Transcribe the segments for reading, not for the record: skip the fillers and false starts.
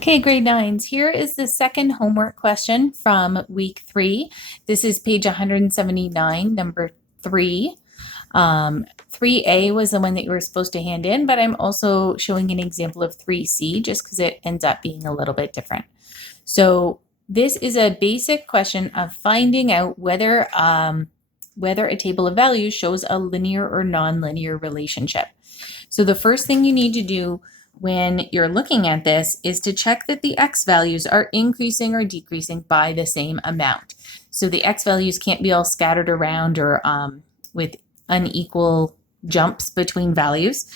Okay, grade nines. Here is the second homework question from week 3. This is page 179, number 3. 3A was the one that you were supposed to hand in, but I'm also showing an example of 3C just because it ends up being a little bit different. So this is a basic question of finding out whether a table of values shows a linear or nonlinear relationship. So the first thing you need to do when you're looking at this is to check that the x values are increasing or decreasing by the same amount. So the x values can't be all scattered around or with unequal jumps between values,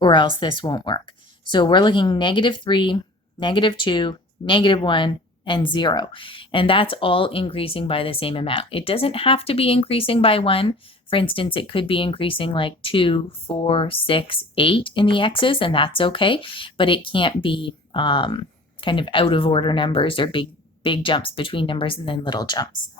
or else this won't work. So we're looking -3, -2, -1, and 0. And that's all increasing by the same amount. It doesn't have to be increasing by 1. For instance, it could be increasing like 2, 4, 6, 8 in the x's, and that's okay. But it can't be kind of out of order numbers or big jumps between numbers and then little jumps.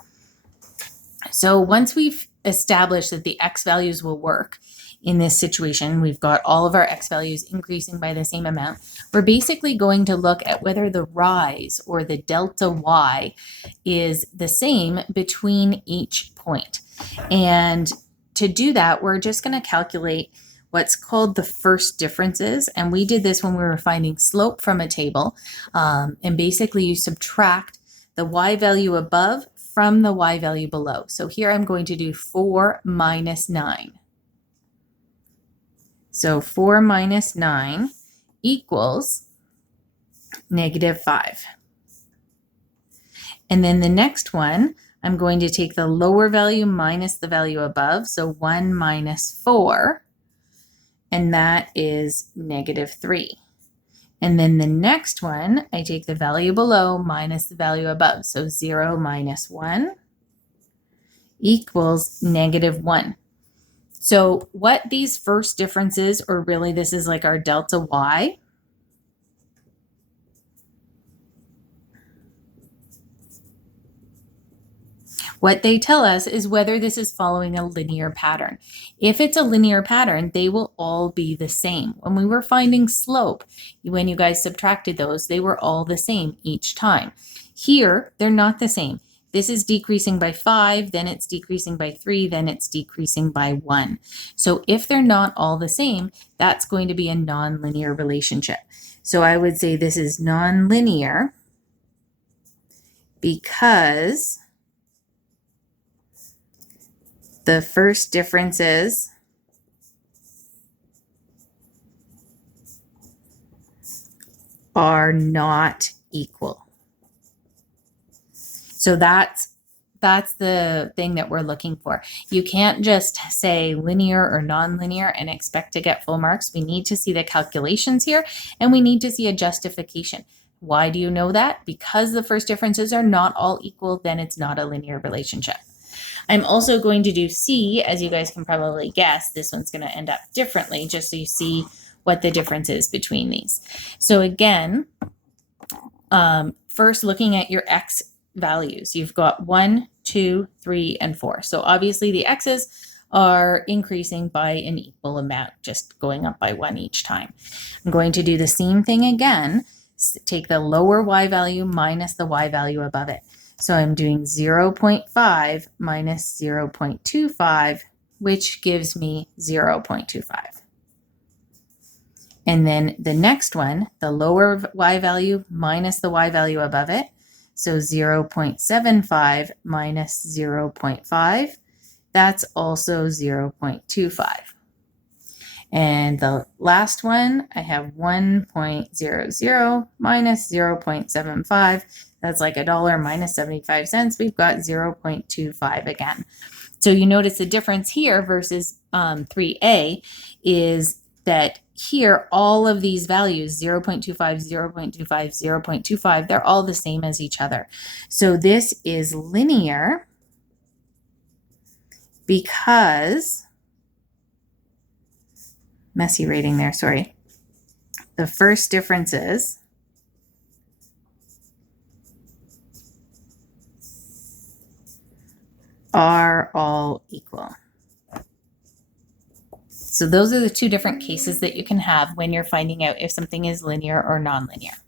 So once we've established that the x values will work in this situation, we've got all of our x values increasing by the same amount, we're basically going to look at whether the rise or the delta y is the same between each point. And to do that, we're just going to calculate what's called the first differences. And we did this when we were finding slope from a table. And basically you subtract the y value above from the y value below. So here I'm going to do 4 minus 9. So 4 minus 9 equals -5. And then the next one, I'm going to take the lower value minus the value above. So 1 minus 4, and that is -3. And then the next one, I take the value below minus the value above. So 0 minus 1 equals -1. So what these first differences, or really this is like our delta y, what they tell us is whether this is following a linear pattern. If it's a linear pattern, they will all be the same. When we were finding slope, when you guys subtracted those, they were all the same each time. Here, they're not the same. This is decreasing by 5, then it's decreasing by 3, then it's decreasing by 1. So if they're not all the same, that's going to be a nonlinear relationship. So I would say this is nonlinear because the first differences are not equal. So that's the thing that we're looking for. You can't just say linear or nonlinear and expect to get full marks. We need to see the calculations here, and we need to see a justification. Why do you know that? Because the first differences are not all equal, then it's not a linear relationship. I'm also going to do C, as you guys can probably guess. This one's going to end up differently, just so you see what the difference is between these. So again, first looking at your x values, you've got 1, 2, 3, and 4. So obviously the x's are increasing by an equal amount, just going up by 1 each time. I'm going to do the same thing again, take the lower y value minus the y value above it. So I'm doing 0.5 minus 0.25, which gives me 0.25. And then the next one, the lower y value minus the y value above it. So 0.75 minus 0.5, that's also 0.25. And the last one, I have 1.00 minus 0.75. That's like $1 minus 75 cents. We've got 0.25 again. So you notice the difference here versus 3A is that here, all of these values, 0.25, 0.25, 0.25, they're all the same as each other. So this is linear because, messy writing there, sorry. The first differences are all equal. So those are the two different cases that you can have when you're finding out if something is linear or nonlinear.